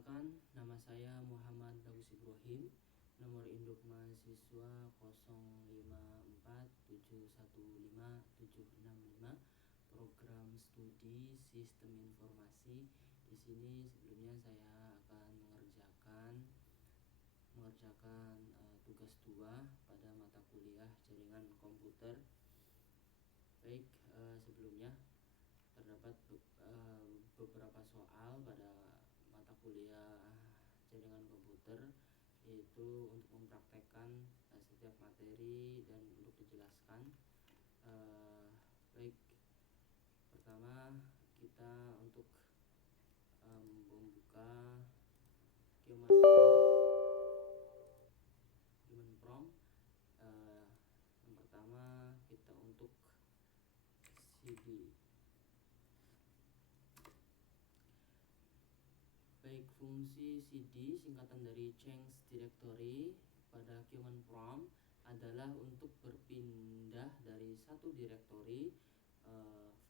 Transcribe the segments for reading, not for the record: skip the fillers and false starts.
Perkenalkan, nama saya Muhammad Daus Ibrahim. Nomor induk mahasiswa 0547157665. Program studi Sistem Informasi. Di sini sebelumnya saya akan mengerjakan tugas 2 pada mata kuliah jaringan komputer. Baik, sebelumnya terdapat beberapa soal pada mata kuliah jaringan komputer, yaitu untuk mempraktekkan setiap materi dan untuk dijelaskan. Baik, pertama kita untuk membuka Human Prompt. Yang pertama kita untuk CD. Baik, fungsi CD singkatan dari change directory pada Human Prompt adalah untuk berpindah dari satu direktori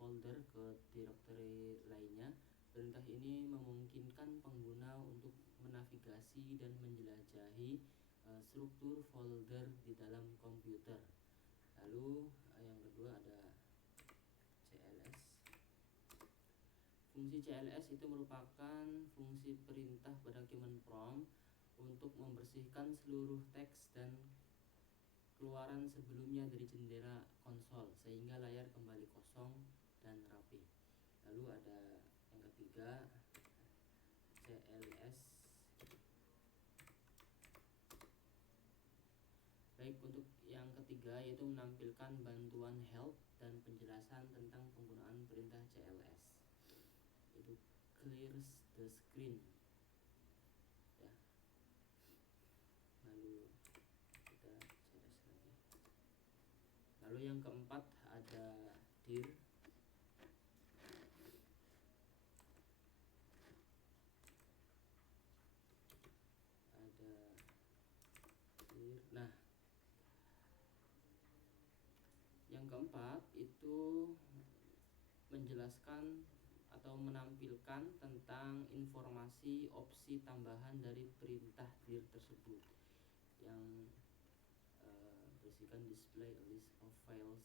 folder ke direktori lainnya. Perintah ini memungkinkan pengguna untuk menavigasi dan menjelajahi struktur folder di dalam komputer. Lalu yang kedua ada CLS. Fungsi CLS itu merupakan fungsi perintah pada Human Prompt untuk membersihkan seluruh teks dan keluaran sebelumnya dari jendela konsol sehingga layar kembali kosong dan rapi. Lalu ada yang ketiga, CLS. Baik, untuk yang ketiga yaitu menampilkan bantuan help dan penjelasan tentang penggunaan perintah CLS. Itu clears the screen ya. Lalu kita cari lagi. Lalu yang keempat ada dir. Nah, yang keempat itu menjelaskan atau menampilkan tentang informasi opsi tambahan dari perintah dir tersebut yang berisikan display a list of files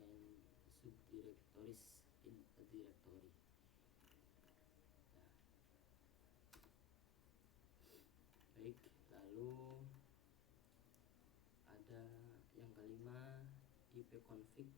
and subdirectories in a directory. Baik, lalu ada yang kelima, ipconfig.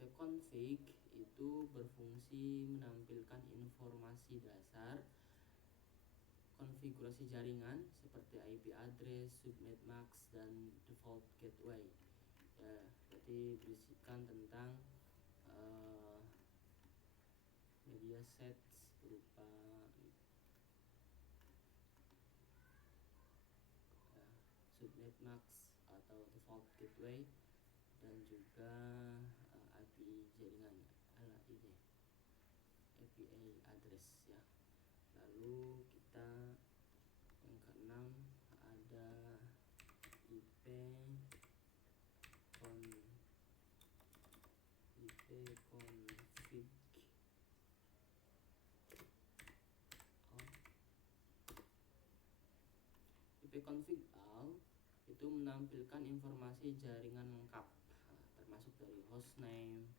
ipconfig itu berfungsi menampilkan informasi dasar konfigurasi jaringan seperti IP address, subnet mask, dan default gateway. Ya, berarti berisikan tentang media sets berupa subnet mask atau default gateway dan juga IP jaringan API address ya. Lalu kita yang keenam ada ipconfig ipconfig all itu menampilkan informasi jaringan lengkap termasuk dari hostname ya,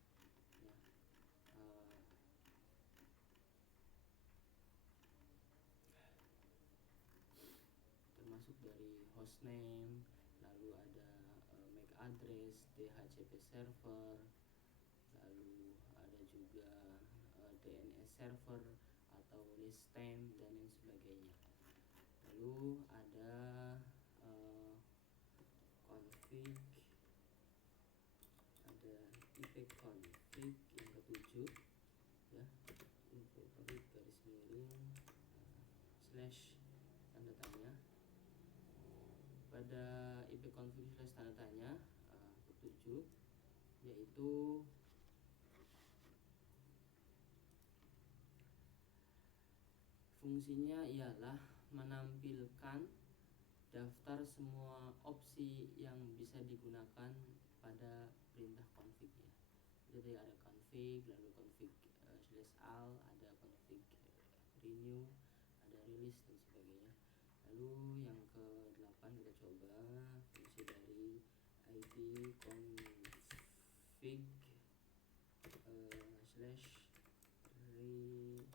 lalu ada MAC address, DHCP server, lalu ada juga DNS server atau list name dan lain sebagainya. Lalu ada config, ada ipconfig yang ketujuh ya, ipconfig garis miring slash tanda tanya. Pada ipconfig slash tanda tanya ketujuh yaitu fungsinya ialah menampilkan daftar semua opsi yang bisa digunakan pada perintah config ya. Jadi ada config, lalu config /al, ada config renew, ada release dan sebagainya. Lalu yang ke-8 kita coba fungsi dari ip config /release.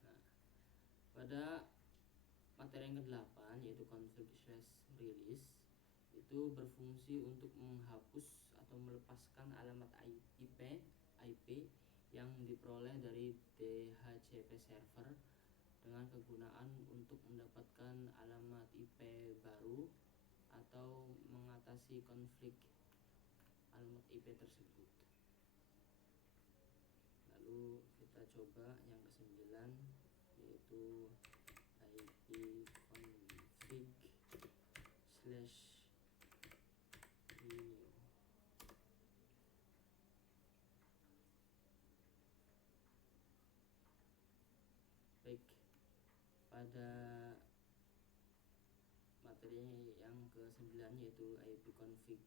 Nah, pada materi yang ke-8 yaitu config /release itu berfungsi untuk menghapus atau melepaskan alamat IP yang diperoleh dari DHCP server dengan kegunaan untuk mendapatkan alamat IP baru atau mengatasi konflik alamat IP tersebut. Lalu kita coba yang ke-9 yaitu ip config /renew. Baik, pada materi yang ke-9 yaitu ip config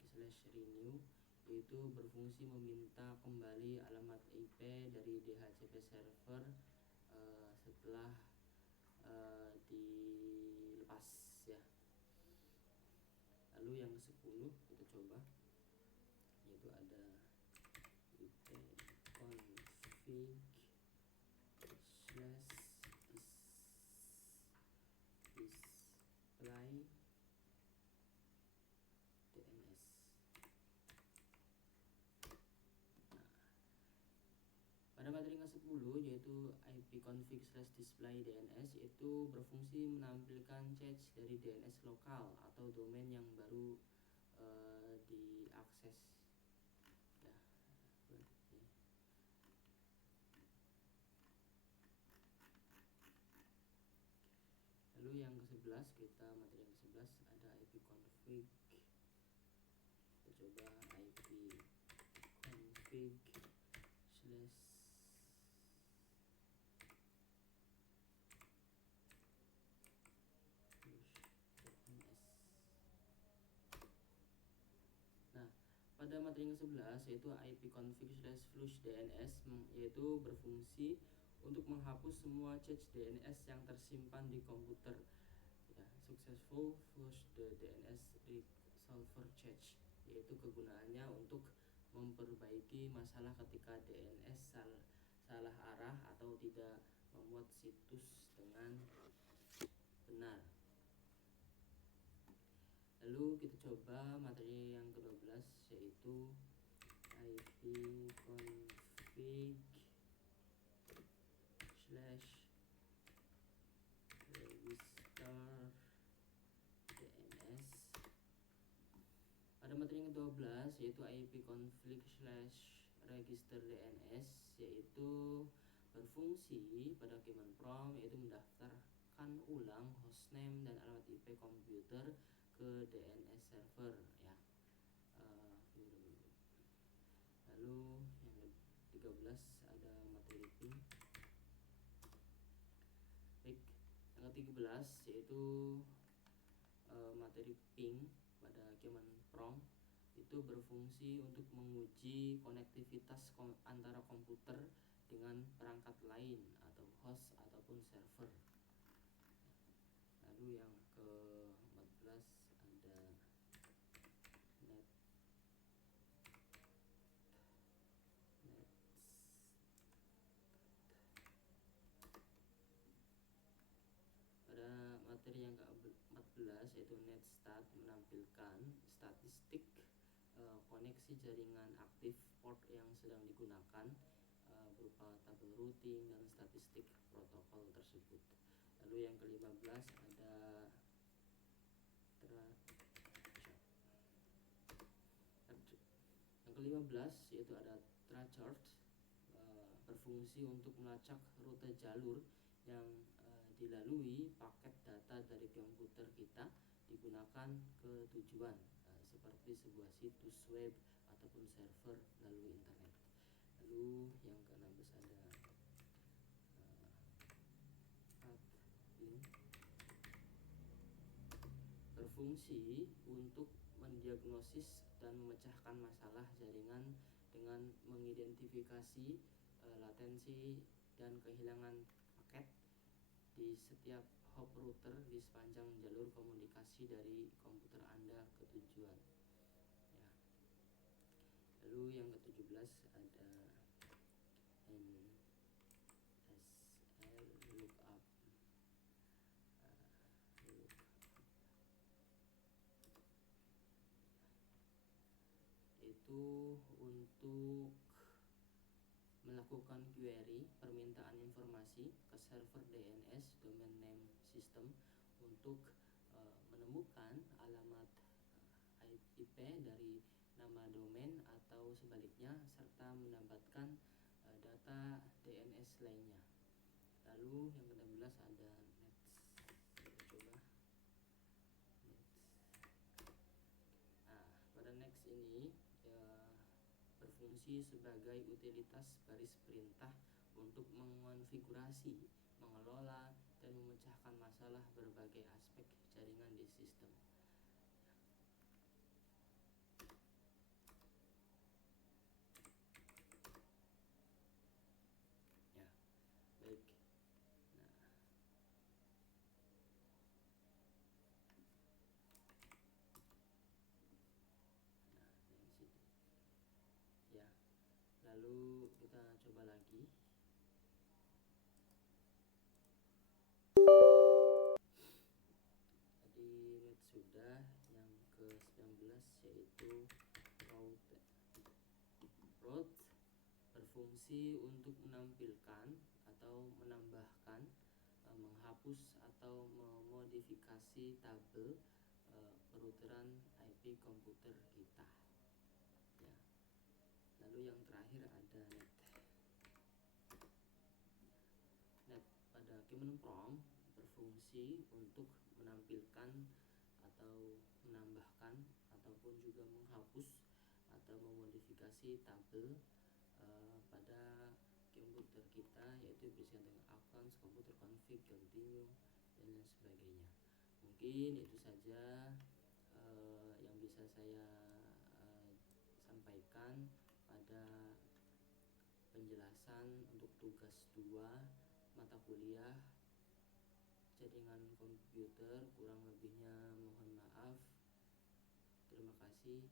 /renew yaitu berfungsi meminta kembali alamat IP dari DHCP server setelah dilepas ya. Lalu yang ke-10 kita coba yaitu ada ip config /display DNS. Pada materi ke-10 yaitu ip config /display DNS itu berfungsi menampilkan cache dari DNS lokal atau domain yang baru diakses ya. Lalu yang ke-11 kita materi yang ke-11 ada ip config. Kita coba ip config /DNS. Nah, pada materi yang ke-11 yaitu ip config /flush/DNS yaitu berfungsi untuk menghapus semua cache DNS yang tersimpan di komputer ya. Successful flush the DNS resolver cache, yaitu kegunaannya untuk memperbaiki masalah ketika DNS salah arah atau tidak memuat situs dengan benar. Lalu kita coba materi yang ke-12 yaitu ip config /register DNS. Pada materi yang ke-12 yaitu ip config /register DNS yaitu berfungsi pada command prompt yaitu mendaftarkan ulang hostname dan alamat IP komputer ke DNS server ya. Lalu yang ke-13 ada materi ping. Baik, yang ke-13 yaitu materi ping pada command prompt itu berfungsi untuk menguji konektivitas antara komputer dengan perangkat lain atau host ataupun server. Lalu yang ke-14 ada net. Pada materi yang ke-14 yaitu netstat menampilkan statistik koneksi jaringan aktif port yang sedang digunakan berupa tabel routing dan statistik protokol tersebut. Lalu yang ke-15 ada yang ke-15 yaitu ada trachart berfungsi untuk melacak rute jalur yang dilalui paket data dari komputer kita digunakan ke tujuan seperti sebuah situs web ataupun server melalui internet. Lalu yang ke-16 ada path berfungsi untuk mendiagnosis dan memecahkan masalah jaringan dengan mengidentifikasi latensi dan kehilangan paket di setiap hop router di sepanjang jalur komunikasi dari komputer Anda ke tujuan. Ya. Lalu yang ke-17 ada NSL lookup. Itu untuk melakukan query permintaan informasi ke server DNS domain name system untuk menemukan alamat IP dari nama domain atau sebaliknya, serta mendapatkan data DNS lainnya. Lalu yang ke-16 ada Nets. Coba Nets. Nah, pada Next ini berfungsi sebagai utilitas baris perintah untuk mengonfigurasi, mengelola, dan memecahkan masalah berbagai aspek jaringan di sistem. Ya, baik. Ya, lalu kita coba lagi. Tadi net sudah, yang ke-19 yaitu route. Route berfungsi untuk menampilkan atau menambahkan, menghapus atau memodifikasi tabel perouteran IP komputer kita. Ya. Lalu yang terakhir ada net. Net pada command prompt berfungsi untuk menampilkan atau menambahkan ataupun juga menghapus atau memodifikasi tabel pada komputer kita, yaitu berisikan dengan accounts, komputer config, continue, dan lain sebagainya. Mungkin itu saja yang bisa saya sampaikan pada penjelasan untuk tugas 2 mata kuliah jaringan komputer. Kurang lebihnya mohon maaf. Terima kasih.